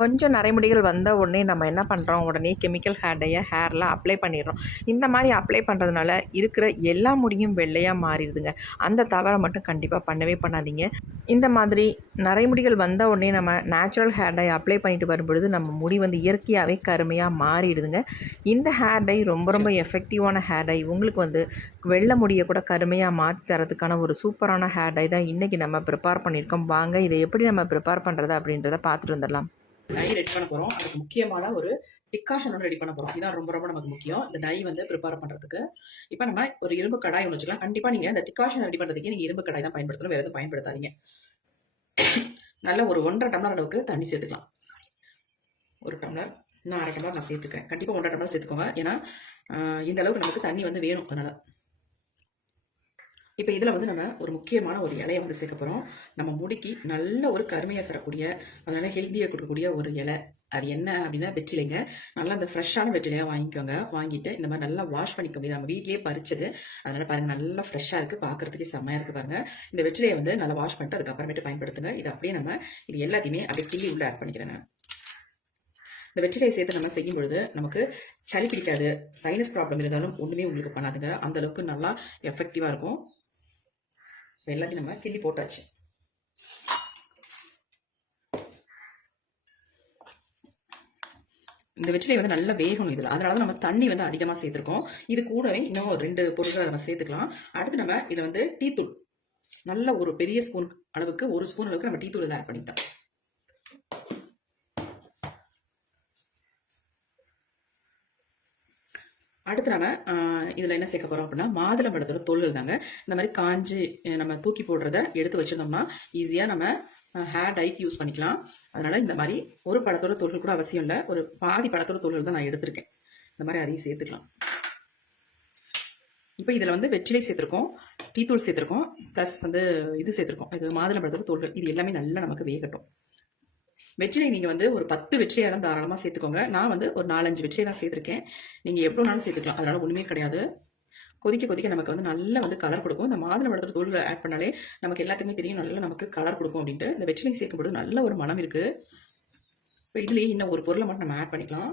கொஞ்சம் நரைமுடிகள் வந்த உடனே நம்ம என்ன பண்ணுறோம், உடனே கெமிக்கல் ஹேர் டையை ஹேரில் அப்ளை பண்ணிடுறோம். இந்த மாதிரி அப்ளை பண்ணுறதுனால இருக்கிற எல்லா முடியும் வெள்ளையாக மாறிடுதுங்க. அந்த தவறை மட்டும் கண்டிப்பாக பண்ணவே பண்ணாதீங்க. இந்த மாதிரி நரைமுடிகள் வந்த உடனே நம்ம நேச்சுரல் ஹேர் டை அப்ளை பண்ணிட்டு வரும்பொழுது நம்ம முடி வந்து இயற்கையாகவே கருமையாக மாறிடுதுங்க. இந்த ஹேர் டை ரொம்ப ரொம்ப எஃபெக்டிவான ஹேர் டை. உங்களுக்கு வந்து வெள்ளை முடியை கூட கருமையாக மாற்றி தரதுக்கான ஒரு சூப்பரான ஹேர் டை தான் இன்றைக்கி நம்ம ப்ரிப்பேர் பண்ணியிருக்கோம். வாங்க இதை எப்படி நம்ம ப்ரிப்பேர் பண்ணுறது அப்படின்றத பார்த்துட்டு வந்துடலாம். டை ரெடி பண்ண போகிறோம். அதுக்கு முக்கியமான ஒரு டிக்காஷன் ஒன்று ரெடி பண்ண போகிறோம். இதுதான் ரொம்ப ரொம்ப நமக்கு முக்கியம், இந்த டை வந்து ப்ரிப்பேர் பண்ணுறதுக்கு. இப்போ நம்ம ஒரு இரும்பு கடாய் ஒன்று வச்சுக்கலாம். கண்டிப்பாக நீங்கள் இந்த டிக்காஷன் ரெடி பண்ணுறதுக்கு நீங்கள் இரும்பு கடாய் தான் பயன்படுத்தணும், வேறு எதுவும் பயன்படுத்தாதீங்க. நல்ல ஒரு 1.5 டம்ளர் அளவுக்கு தண்ணி சேர்த்துக்கலாம். 1 டம்ளர், இன்னும் 1/2 டம்ளர் நான் சேர்த்துக்கிறேன். கண்டிப்பாக 1.5 டம்ளர் சேர்த்துக்கோங்க, ஏன்னா இந்த அளவுக்கு நமக்கு தண்ணி வந்து வேணும். அதனால் இப்போ இதில் வந்து நம்ம ஒரு முக்கியமான ஒரு இலையை வந்து சேர்க்க போகிறோம். நம்ம முடிக்கு நல்ல ஒரு கருமையாக தரக்கூடிய, அதனால ஹெல்த்தியாக கொடுக்கக்கூடிய ஒரு இலை. அது என்ன அப்படின்னா வெற்றிலைங்க. நல்லா அந்த ஃப்ரெஷ்ஷான வெற்றிலையாக வாங்கிக்கோங்க. வாங்கிட்டு இந்த மாதிரி நல்லா வாஷ் பண்ணிக்கோங்க. இது நம்ம வீட்லேயே பறிச்சது, அதனால் பாருங்கள் நல்லா ஃப்ரெஷ்ஷாக இருக்குது, பார்க்குறதுக்கே செம்மையாக இருக்குது பாருங்கள். இந்த வெற்றிலையை வந்து நல்லா வாஷ் பண்ணிட்டு அதுக்கப்புறமேட்டு பயன்படுத்துங்க. இது அப்படியே நம்ம இது எல்லாத்தையுமே அப்படியே கிள்ளி உள்ளே ஆட் பண்ணிக்கிறேன் நான். இந்த வெற்றிலையை சேர்த்து நம்ம செய்யும் பொழுது நமக்கு சளி பிடிக்காது, சைனஸ் ப்ராப்ளம் இருந்தாலும் ஒன்றுமே உங்களுக்கு பண்ணாதுங்க. அந்தளவுக்கு நல்லா எஃபெக்டிவாக இருக்கும். எல்லாத்தையும் நம்ம கிள்ளி போட்டாச்சு. இந்த வெற்றிலை வந்து நல்லா வேகணும் இதில், அதனால தான் நம்ம தண்ணி வந்து அதிகமாக சேர்த்துருக்கோம். இது கூடவே இன்னும் 2 பொருட்களை நம்ம சேர்த்துக்கலாம். அடுத்து நம்ம இதில் வந்து டீத்தூள், நல்ல ஒரு பெரிய ஸ்பூன் அளவுக்கு, 1 ஸ்பூன் அளவுக்கு நம்ம டீத்தூள் இதில் ஆட் பண்ணிட்டோம். அடுத்து நம்ம இதில் என்ன சேர்க்க போகிறோம் அப்படின்னா மாதுளம்பழத்தோட தோல்கள் தாங்க. இந்த மாதிரி காஞ்சி நம்ம தூக்கி போடுறத எடுத்து வச்சிருந்தோம்னா ஈஸியாக நம்ம ஹேர் டைக்கு யூஸ் பண்ணிக்கலாம். அதனால் இந்த மாதிரி ஒரு பழத்தோட தோல்கள் கூட அவசியம் இல்லை, ஒரு பாதி பழத்தோட தோல்கள் தான் நான் எடுத்திருக்கேன். இந்த மாதிரி அதையும் சேர்த்துக்கலாம். இப்போ இதில் வந்து வெற்றிலை சேர்த்துருக்கோம், டீத்தூள் சேர்த்துருக்கோம், ப்ளஸ் வந்து இது சேர்த்துருக்கோம், இது மாதுளம்பழத்தோட தோல்கள். இது எல்லாமே நல்லா நமக்கு வேகட்டும். வெற்றிலை நீங்கள் வந்து ஒரு 10 வெற்றிலையாக தான் தாராளமாக சேர்த்துக்கோங்க. நான் வந்து ஒரு 4-5 வெற்றிலை தான் சேர்த்துருக்கேன். நீங்கள் எவ்வளோனாலும் சேர்த்துக்கலாம், அதனால் ஒன்றுமே கிடையாது. கொதிக்க கொதிக்க நமக்கு வந்து நல்லா வந்து கலர் கொடுக்கும். இந்த மாதுளம்பழத்தோட தோல்களை ஆட் பண்ணாலே நமக்கு எல்லாத்துக்குமே தெரியும் நல்லா நமக்கு கலர் கொடுக்கும் அப்படின்ட்டு. இந்த வெற்றிலை சேர்க்கும்போது நல்ல ஒரு மனம் இருக்குது. இப்போ இதுலேயே இன்னும் ஒரு பொருளை மட்டும் நம்ம ஆட் பண்ணிக்கலாம்.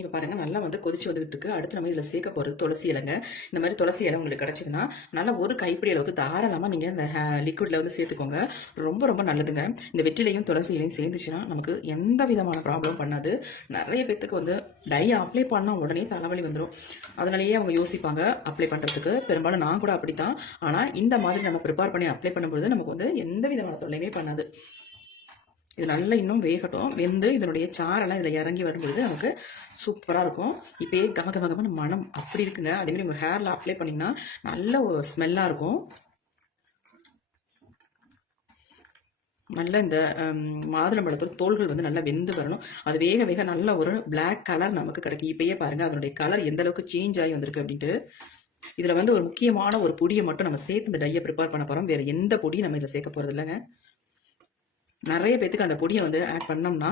இப்போ பாருங்கள் நல்லா வந்து கொதிச்சு வந்துகிட்டு இருக்கு. அடுத்து நம்ம இதில் சேர்க்க போகிறது துளசி இலைங்க. இந்த மாதிரி துளசி இலை உங்களுக்கு கிடச்சிதுன்னா நல்லா ஒரு கைப்பிடி அளவுக்கு தாராளமாக நீங்கள் இந்த லிக்விடில் வந்து சேர்த்துக்கோங்க. ரொம்ப ரொம்ப நல்லதுங்க. இந்த வெற்றிலையும் துளசி இலையும் சேர்ந்துச்சுன்னா நமக்கு எந்த விதமான ப்ராப்ளம் பண்ணாது. நிறைய பேத்துக்கு வந்து டை அப்ளை பண்ணால் உடனே தலைவலி வந்துடும். அதனாலேயே அவங்க யோசிப்பாங்க அப்ளை பண்ணுறதுக்கு. பெரும்பாலும் நான் கூட அப்படி தான். ஆனால் இந்த மாதிரி நம்ம ப்ரிப்பேர் பண்ணி அப்ளை பண்ணும்போது நமக்கு வந்து எந்த விதமான தொல்லையுமே பண்ணாது. இது நல்லா இன்னும் வேகட்டும். வெந்து இதனுடைய சாரெல்லாம் இதில் இறங்கி வரும்பொழுது நமக்கு சூப்பராக இருக்கும். இப்போயே கமகமகமான மனம் அப்படி இருக்குங்க. அதேமாதிரி உங்கள் ஹேரில் அப்ளை பண்ணிங்கன்னா நல்ல ஸ்மெல்லாக இருக்கும். நல்ல இந்த மாதுளம்பழத்தோட தோல்கள் வந்து நல்லா வெந்து வரணும். அது வேக வேக நல்ல ஒரு பிளாக் கலர் நமக்கு கிடைக்கும். இப்போயே பாருங்கள் அதனுடைய கலர் எந்த அளவுக்கு சேஞ்ச் ஆகி வந்திருக்கு அப்படின்ட்டு. இதில் வந்து ஒரு முக்கியமான ஒரு பொடியை மட்டும் நம்ம சேர்த்து இந்த டையை ப்ரிப்பேர் பண்ண போகிறோம். வேறு எந்த பொடியும் நம்ம இதில் சேர்க்க போகிறது இல்லைங்க. நிறைய பேத்துக்கு அந்த பொடியை வந்து ஆட் பண்ணோம்னா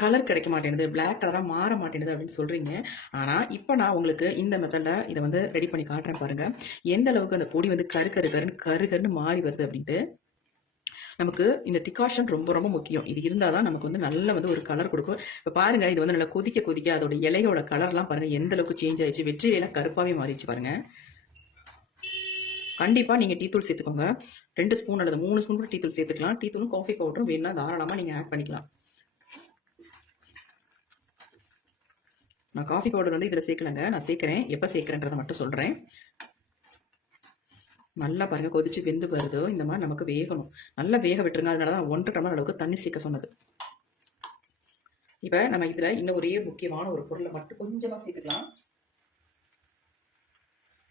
கலர் கிடைக்க மாட்டேங்குது, பிளாக் கலராக மாற மாட்டேங்குது அப்படின்னு சொல்கிறீங்க. ஆனால் இப்போ நான் உங்களுக்கு இந்த மெத்தடில் இதை வந்து ரெடி பண்ணி காட்டுறேன் பாருங்கள். எந்த அளவுக்கு அந்த பொடி வந்து கருன்னு மாறி வருது அப்படின்ட்டு. நமக்கு இந்த டிகாஷன் ரொம்ப ரொம்ப முக்கியம். இது இருந்தால் தான் நமக்கு வந்து நல்ல வந்து ஒரு கலர் கொடுக்கும். இப்போ பாருங்கள் இது வந்து நல்லா கொதிக்க கொதிக்க அதோட இலையோட கலர்லாம் பாருங்கள் எந்த அளவுக்கு சேஞ்ச் ஆயிடுச்சு. வெற்றிலையெல்லாம் கருப்பாகவே மாறிடுச்சு பாருங்கள். கண்டிப்பாக நீங்கள் டீத்தூள் சேர்த்துக்கோங்க. 2 ஸ்பூன் அல்லது 3 ஸ்பூன் கூட டீத்தூள் சேர்த்துக்கலாம். டீத்தூளும் காஃபி பவுடரும் வேணும்னா தாராளமாக நீங்கள் ஆட் பண்ணிக்கலாம். நான் காஃபி பவுடர் வந்து இதில் சேர்க்கலைங்க, நான் சேர்க்குறேன். எப்போ சேர்க்குறேன்றதை மட்டும் சொல்கிறேன். நல்லா பாருங்கள் கொதிச்சு வெந்து வருதோ இந்த மாதிரி நமக்கு வேகணும். நல்லா வேக விட்டுருங்க. அதனால தான் 1.5 டம்ளர் அளவுக்கு தண்ணி சேர்க்க சொன்னது. இப்போ நம்ம இதில் இன்னும் ஒரே முக்கியமான ஒரு பொருளை மட்டும் கொஞ்சமாக சேர்த்துக்கலாம்.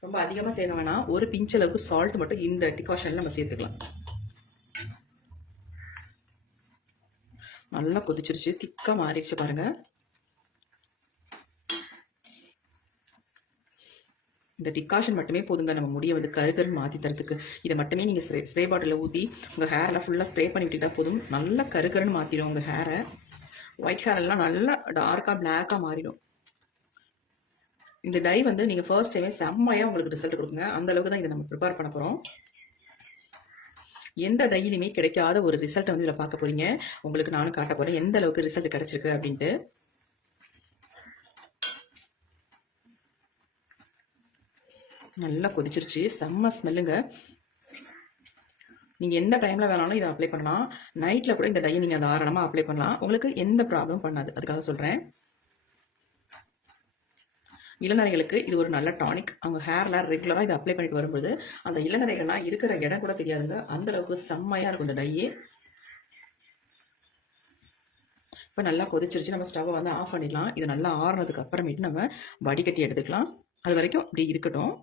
ரொம்ப அதிகமாக சேர்க்க வேணாம். ஒரு பிஞ்ச் அளவுக்கு சால்ட் மட்டும் இந்த டிகாஷனில் நம்ம சேர்த்துக்கலாம். நல்லா கொதிச்சிருச்சு, திக்காக மாறிடுச்சு பாருங்கள். இந்த டிகாஷன் மட்டுமே போதுங்க நம்ம முடியை வந்து கருகருன்னு மாற்றி தரத்துக்கு. இதை மட்டுமே நீங்கள் ஸ்ப்ரே பாட்டிலில் ஊற்றி உங்கள் ஹேரெல்லாம் ஃபுல்லாக ஸ்ப்ரே பண்ணி விட்டுட்டா போதும். நல்லா கருகருன்னு மாற்றிடும் உங்கள் ஹேரை. ஒயிட் ஹேர் எல்லாம் நல்லா டார்க்காக பிளாக்காக மாறிடும். இந்த டை வந்து நீங்கள் ஃபர்ஸ்ட் டைமே செம்மையாக உங்களுக்கு ரிசல்ட் கொடுக்குங்க. அந்த அளவுக்கு தான் இதை நம்ம ப்ரிப்பேர் பண்ண போகிறோம். எந்த டையிலுமே கிடைக்காத ஒரு ரிசல்ட்டை வந்து இதில் பார்க்க போறீங்க. உங்களுக்கு நானும் காட்ட போறேன் எந்த அளவுக்கு ரிசல்ட் கிடைச்சிருக்கு அப்படின்ட்டு. நல்லா கொதிச்சிருச்சு, செம்ம ஸ்மெல்லுங்க. நீங்கள் எந்த டைமில் வேணாலும் இதை அப்ளை பண்ணலாம். நைட்டில் கூட இந்த டையை நீங்கள் தாராளமாக அப்ளை பண்ணலாம். உங்களுக்கு எந்த ப்ராப்ளம் பண்ணாது. அதுக்காக சொல்கிறேன். இளநரைகளுக்கு இது ஒரு நல்ல டானிக். அவங்க ஹேரில் ரெகுலராக இதை அப்ளை பண்ணிட்டு வரும்போது அந்த இளநரைகள்லாம் இருக்கிற இடம் கூட தெரியாதுங்க. அந்த அளவுக்கு செம்மையாக இருக்கும் இந்த டையே. இப்போ நல்லா கொதிச்சிருச்சு. நம்ம ஸ்டவ்வை வந்து ஆஃப் பண்ணிடலாம். இது நல்லா ஆறுனதுக்கு அப்புறமேட்டு நம்ம வடிகட்டி எடுத்துக்கலாம். அது வரைக்கும் இப்படி இருக்கட்டும்.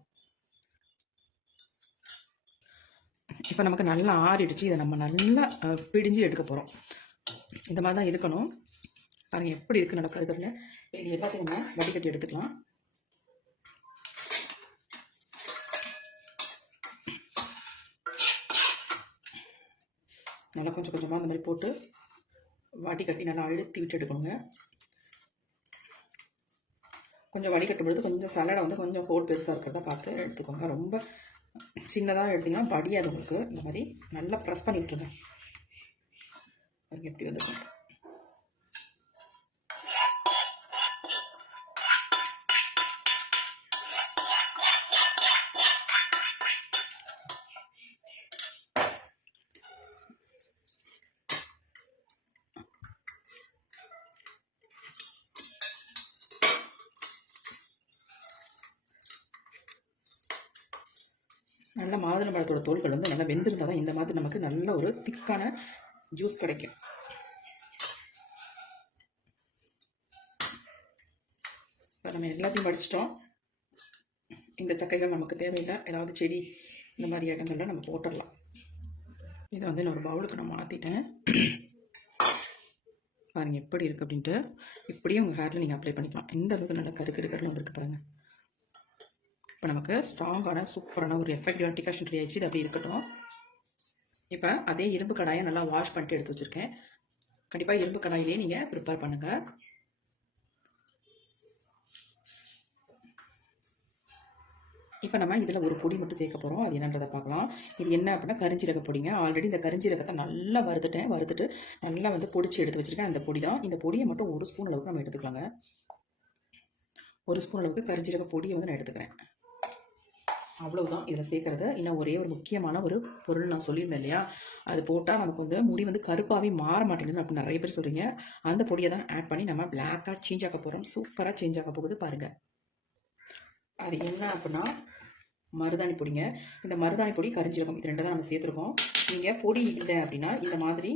இப்போ நமக்கு நல்லா ஆறிடுச்சு. இதை நம்ம நல்லா பிடிஞ்சு எடுக்க போகிறோம். இந்த மாதிரி தான் இருக்கணும். பாருங்கள் எப்படி இருக்குது நல்லா கருகரில். இது எல்லாத்தையும் நம்ம வடிகட்டி எடுத்துக்கலாம். நல்லா கொஞ்சம் கொஞ்சமாக அந்த மாதிரி போட்டு வடிகட்டி நல்லா அழுத்தி விட்டு எடுக்கணுங்க. கொஞ்சம் வடிகட்டும் பொழுது கொஞ்சம் சலடை வந்து கொஞ்சம் ஹோல் பெருசாக இருக்கிறத பார்த்து எடுத்துக்கோங்க. ரொம்ப சின்னதாக எடுத்திங்கன்னா படியாது உங்களுக்கு. இந்த மாதிரி நல்லா ப்ரெஸ் பண்ணி விட்டுருங்க. எப்படி வந்துருக்கும். நல்ல மாதுளம்பழத்தோட தோல்கள் வந்து நல்லா வெந்திருந்தால் தான் இந்த மாதிரி நமக்கு நல்ல ஒரு திக்கான ஜூஸ் கிடைக்கும். இப்போ நம்ம எல்லாத்தையும் படிச்சிட்டோம். இந்த சக்கைகள் நமக்கு தேவையில்லை. ஏதாவது செடி இந்த மாதிரி இடங்கள்ல நம்ம போட்டுடலாம். இதை வந்து நான் ஒரு பவுலுக்கு நான் மாற்றிட்டேன். பாருங்கள் எப்படி இருக்குது அப்படின்ட்டு. இப்படியே உங்கள் ஹேரில் நீங்கள் அப்ளை பண்ணிக்கலாம். எந்த அளவுக்கு நல்லா கருக்கருன்னு இருக்குது பாருங்கள். இப்போ நமக்கு ஸ்ட்ராங்கான சூப்பரான ஒரு எஃபெக்டிவான டிகாஷன் ரெடி ஆயிடுச்சு. இது அப்படி இருக்கட்டும். இப்போ அதே இரும்பு கடாயை நல்லா வாஷ் பண்ணிட்டு எடுத்து வச்சுருக்கேன். கண்டிப்பாக இரும்பு கடாயிலே நீங்கள் ப்ரிப்பேர் பண்ணுங்கள். இப்போ நம்ம இதில் ஒரு பொடி மட்டும் சேர்க்க போகிறோம். அது என்னன்றதை பார்க்கலாம். இது என்ன அப்படின்னா கரிஞ்சீரக பொடிங்க. ஆல்ரெடி இந்த கரிஞ்சீரகத்தை நல்லா வறுத்துட்டு நல்லா வந்து பொடிச்சு எடுத்து வச்சுருக்கேன். அந்த பொடி தான். இந்த பொடியை மட்டும் 1 ஸ்பூன் அளவுக்கு நம்ம எடுத்துக்கலாங்க. 1 ஸ்பூன் அளவுக்கு கரிஞ்சீரக பொடியை வந்து நான் எடுத்துக்கிறேன். அவ்வளவுதான் இதில் சேர்க்குறது. இன்னும் ஒரே ஒரு முக்கியமான ஒரு பொருள் நான் சொல்லியிருந்தேன் இல்லையா, அது போட்டால் நமக்கு வந்து முடி வந்து கருப்பாகவே மாற மாட்டேங்குது அப்படின்னு நிறைய பேர் சொல்கிறீங்க. அந்த பொடியை தான் ஆட் பண்ணி நம்ம பிளாக்காக சேஞ்ச் ஆக்க போகிறோம். சூப்பராக சேஞ்ச் ஆக போகுது பாருங்கள். அது என்ன அப்படின்னா மருதாணி பொடிங்க. இந்த மருதாணி பொடி கரிஞ்சீரகம் இது 2 தான் நம்ம சேர்த்துருக்கோம். நீங்கள் பொடி இல்லை அப்படின்னா இந்த மாதிரி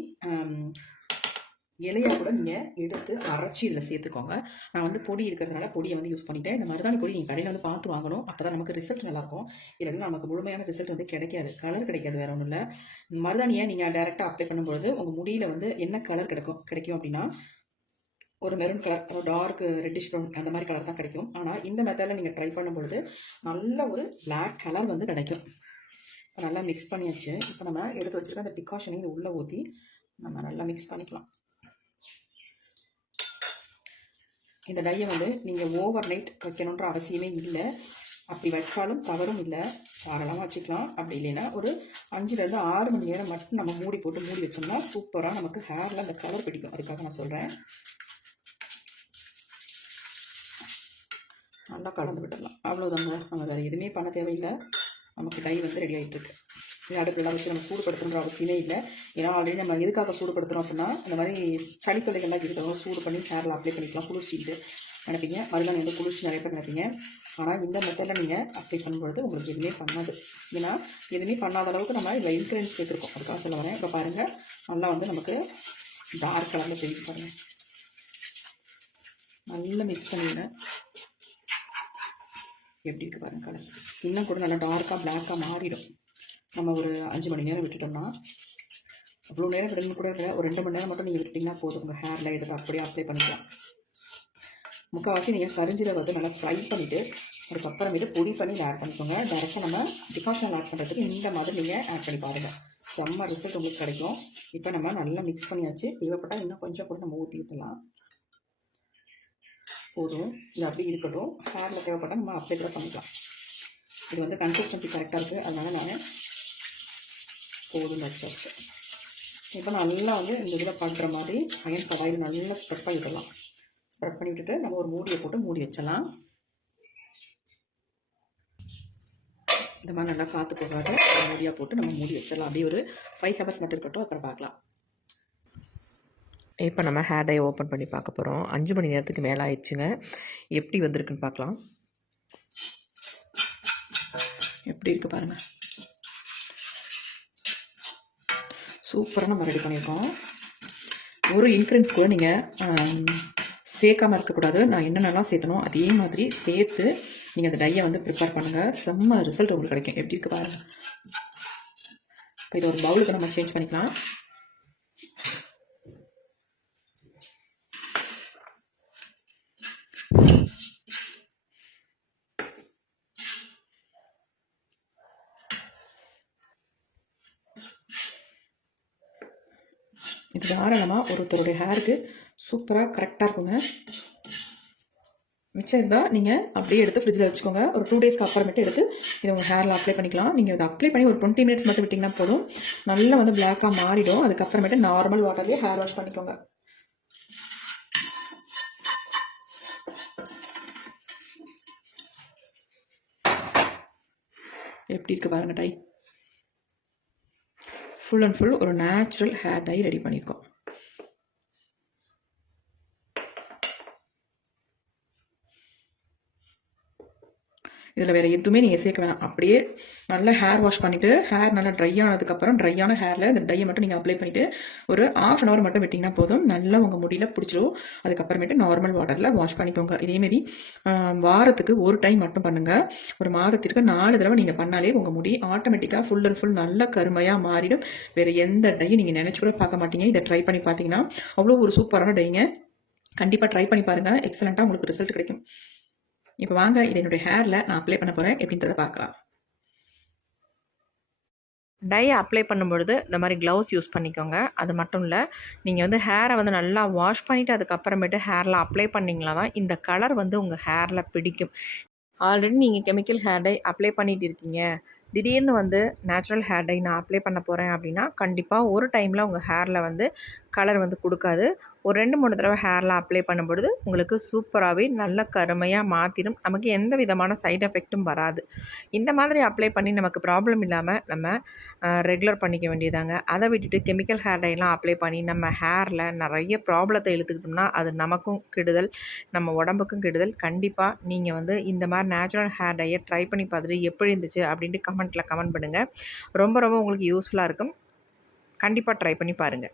இலையாக கூட நீங்கள் எடுத்து அரைச்சி இதில் சேர்த்துக்கோங்க. நான் வந்து பொடி இருக்கிறதுனால பொடியை வந்து யூஸ் பண்ணிட்டேன். இந்த மருதாணி பொடி நீங்கள் கடையில் வந்து பார்த்து வாங்கணும். அப்போ தான் நமக்கு ரிசல்ட் நல்லாயிருக்கும். இல்லைன்னா நமக்கு முழுமையான ரிசல்ட் வந்து கிடைக்காது. கலர் கிடைக்காது, வேறு ஒன்றும் இல்லை. மருதாணியை நீங்கள் டைரெக்டாக அப்ளை பண்ணும்பொழுது உங்கள் முடியில் வந்து என்ன கலர் கிடைக்கும் அப்படின்னா ஒரு maroon colour, dark reddish brown அந்த மாதிரி கலர் தான் கிடைக்கும். ஆனால் இந்த மெத்தடில் நீங்கள் ட்ரை பண்ணும்பொழுது நல்ல ஒரு பிளாக் கலர் வந்து கிடைக்கும். இப்போ நல்லா மிக்ஸ் பண்ணியாச்சு. இப்போ நம்ம எடுத்து வச்சுருக்க அந்த டிகாஷனை இது உள்ளே ஊற்றி நம்ம நல்லா மிக்ஸ் பண்ணிக்கலாம். இந்த டையை வந்து நீங்கள் ஓவர் நைட் வைக்கணுன்ற அவசியமே இல்லை. அப்படி வச்சாலும் தவறும் இல்லை, தாராளமாக வச்சுக்கலாம். அப்படி இல்லைன்னா ஒரு 5லேருந்து 6 மணி நேரம் மட்டும் நம்ம மூடி வச்சோம்னா சூப்பராக நமக்கு ஹேரில் அந்த கலர் பிடிக்கும். அதுக்காக நான் சொல்கிறேன். நல்லா கலந்து விட்டுடலாம். அவ்வளோதாங்க. நம்ம வேறு எதுவுமே பண்ண தேவையில்லை. நமக்கு டை வந்து ரெடி ஆகிட்டு இருக்கு. அடுப்புலாம் வச்சு நம்ம சூடுபடுத்தணுன்ற அவசியமே இல்லை. ஏன்னா ஆல்ரெடி நம்ம எதுக்காக சூடுபடுத்துகிறோம் அப்படின்னா இந்த மாதிரி சளி தொல்லைகள்லாம் இருக்கிறவங்க சூடு பண்ணி ஹேரில் அப்ளை பண்ணிக்கலாம். குளிர்ச்சிட்டு நினைப்பீங்க, மறுநாள் வந்து குளிர்ச்சி நிறைய பேர் நினைப்பீங்க. ஆனால் இந்த மெத்தடில் நீங்கள் அப்ளை பண்ணும்பொழுது உங்களுக்கு எதுவுமே பண்ணாது. ஏன்னா எதுவுமே பண்ணாத அளவுக்கு நம்ம இதில் இன்க்ரீடியன்ஸ் சேர்த்துருக்கோம். அதுக்காக சொல்ல வரேன். இப்போ பாருங்கள் நல்லா வந்து நமக்கு டார்க் கலரில் தெரிஞ்சு பாருங்கள். நல்லா மிக்ஸ் பண்ணிடுங்க. எப்படி இருக்குது பாருங்கள் கலர். இன்னும் கூட நல்லா டார்க்காக பிளாக்காக மாறிடும். நம்ம ஒரு 5 மணி நேரம் விட்டுட்டோம்னா, அவ்வளோ நேரம் விடணும் கூட இல்லை, ஒரு 2 மணி நேரம் மட்டும் நீங்கள் விட்டுட்டிங்கன்னா போதும். உங்கள் ஹேரில் எடுத்து அப்படியே அப்ளை பண்ணிக்கலாம். முக்கால்வாசி நீங்கள் கரிஞ்சீரகம் வந்து நல்லா ஃப்ரை பண்ணிவிட்டு அதுக்கப்புறமேட்டு பொடி பண்ணி இதை ஆட் பண்ணிக்கோங்க. டேரெக்டாக நம்ம டிகாஷன் ஆட் பண்ணுறதுக்கு இந்த மாதிரி நீங்கள் ஆட் பண்ணி பாருங்கள். செம்ம ரிசல்ட் உங்களுக்கு கிடைக்கும். இப்போ நம்ம நல்லா மிக்ஸ் பண்ணியாச்சு. தேவைப்பட்டால் இன்னும் கொஞ்சம் கூட நம்ம ஊற்றி விட்டுலாம். போதும், இது அப்படி இருக்கட்டும். ஹேரில் தேவைப்பட்டால் நம்ம அப்ளை கூட பண்ணிக்கலாம். இது வந்து கன்சிஸ்டன்சி கரெக்டாக இருக்குது. அதனால் நான் போதும் வச்சாச்சு. இப்போ நல்லா வந்து இந்த இதில் பண்ணுற மாதிரி அயன் கடாயில் நல்லா ஸ்ப்ரெட் பண்ணி விடலாம். ஸ்ப்ரெட் பண்ணி விட்டுட்டு நம்ம ஒரு மூடியை போட்டு மூடி வச்சலாம். இந்த மாதிரி நல்லா காற்று போகாத மூடியாக போட்டு நம்ம மூடி வச்சிடலாம். அப்படியே ஒரு 5 ஹவர்ஸ் மட்டும் இருக்கட்டும், அப்புறம் பார்க்கலாம். இப்போ நம்ம ஹேர் டை ஓப்பன் பண்ணி பார்க்க போகிறோம். 5 மணி நேரத்துக்கு மேலே ஆயிடுச்சுங்க. எப்படி வந்திருக்குன்னு பார்க்கலாம். எப்படி இருக்குது பாருங்கள். சூப்பராக நம்ம ரெடி பண்ணியிருக்கோம். ஒரு இன்க்ரீடியன்ஸ் கூட நீங்கள் சேர்க்காமல் இருக்கக்கூடாது. நான் என்னென்னலாம் சேர்த்தணும் அதே மாதிரி சேர்த்து நீங்கள் அந்த டையை வந்து ப்ரிப்பேர் பண்ணுங்கள். செம்ம ரிசல்ட் உங்களுக்கு கிடைக்கும். எப்படி இருக்குது பாருங்கள். இப்போ இதை ஒரு பவுலுக்கு நம்ம சேஞ்ச் பண்ணிக்கலாம். இது தாராளமாக ஒருத்தருடைய ஹேருக்கு சூப்பராக கரெக்டாக இருக்குங்க. மிச்சம் இருந்தால் நீங்கள் அப்படியே எடுத்து ஃப்ரிட்ஜில் வச்சுக்கோங்க. ஒரு 2 டேஸ்க்கு அப்புறமேட்டு எடுத்து இதை உங்கள் ஹேரில் அப்ளை பண்ணிக்கலாம். நீங்கள் இதை அப்ளை பண்ணி ஒரு 20 மினிட்ஸ் மட்டும் விட்டிங்கன்னா போதும். நல்லா வந்து பிளாக்காக மாறிடும். அதுக்கப்புறமேட்டு நார்மல் வாட்டர்லேயே ஹேர் வாஷ் பண்ணிக்கோங்க. எப்படி இருக்குது பாருங்கள் டை. ஃபுல் அண்ட் ஃபுல் ஒரு நேச்சுரல் ஹேர் டை ரெடி பண்ணியிருக்கோம். இதில் வேறு எதுவுமே நீங்கள் சேர்க்க வேணாம். அப்படியே நல்லா ஹேர் வாஷ் பண்ணிவிட்டு ஹேர் நல்லா ட்ரை ஆனதுக்கப்புறம் ட்ரையான ஹேரில் இந்த டையை மட்டும் நீங்கள் அப்ளை பண்ணிவிட்டு ஒரு 1/2 hour மட்டும் விட்டிங்கன்னா போதும். நல்லா உங்கள் முடியில் பிடிச்சிரும். அதுக்கப்புறமேட்டு நார்மல் வாட்டரில் வாஷ் பண்ணிக்கோங்க. இதேமாரி வாரத்துக்கு ஒரு டைம் மட்டும் பண்ணுங்கள். ஒரு மாதத்திற்கு 4 தடவை நீங்கள் பண்ணாலே உங்கள் முடி ஆட்டோமேட்டிக்காக ஃபுல் அண்ட் ஃபுல் நல்ல கருமையாக மாறிடும். வேறு எந்த டையும் நீங்கள் நினச்சி கூட பார்க்க மாட்டீங்க. இதை ட்ரை பண்ணி பார்த்தீங்கன்னா அவ்வளோ ஒரு சூப்பரான டைங்க. கண்டிப்பாக ட்ரை பண்ணி பாருங்கள். எக்ஸலண்ட்டாக உங்களுக்கு ரிசல்ட் கிடைக்கும். இப்போ வாங்க இதை என்னுடைய ஹேரில் நான் அப்ளை பண்ண போகிறேன். எப்படின்றத பார்க்கலாம். டை அப்ளை பண்ணும்பொழுது இந்த மாதிரி க்ளவுஸ் யூஸ் பண்ணிக்கோங்க. அது மட்டும் இல்லை, நீங்கள் வந்து ஹேரை வந்து நல்லா வாஷ் பண்ணிவிட்டு அதுக்கப்புறமேட்டு ஹேரில் அப்ளை பண்ணிங்களா தான் இந்த கலர் வந்து உங்கள் ஹேரில் பிடிக்கும். ஆல்ரெடி நீங்கள் கெமிக்கல் ஹேர் டை அப்ளை பண்ணிகிட்டு இருக்கீங்க, திடீர்னு வந்து நேச்சுரல் ஹேர் டை நான் அப்ளை பண்ண போகிறேன் அப்படின்னா கண்டிப்பாக ஒரு டைமில் உங்கள் ஹேரில் வந்து கலர் வந்து கொடுக்காது. ஒரு 2-3 தடவை ஹேரில் அப்ளை பண்ணும்பொழுது உங்களுக்கு சூப்பராகவே நல்ல கருமையாக மாற்றிடும். நமக்கு எந்த விதமான சைட் எஃபெக்ட்டும் வராது. இந்த மாதிரி அப்ளை பண்ணி நமக்கு ப்ராப்ளம் இல்லாமல் நம்ம ரெகுலர் பண்ணிக்க வேண்டியதாங்க. அதை விட்டுட்டு கெமிக்கல் ஹேர் டைலாம் அப்ளை பண்ணி நம்ம ஹேரில் நிறைய ப்ராப்ளத்தை இழுத்துக்கிட்டோம்னா அது நமக்கும் கெடுதல், நம்ம உடம்புக்கும் கெடுதல். கண்டிப்பாக நீங்கள் வந்து இந்த மாதிரி நேச்சுரல் ஹேர் டையை ட்ரை பண்ணி பார்த்துட்டு எப்படி இருந்துச்சு அப்படின்ட்டு கமெண்ட் பண்ணுங்கள். ரொம்ப ரொம்ப உங்களுக்கு யூஸ்ஃபுல்லாக இருக்கும். கண்டிப்பாக ட்ரை பண்ணி பாருங்கள்.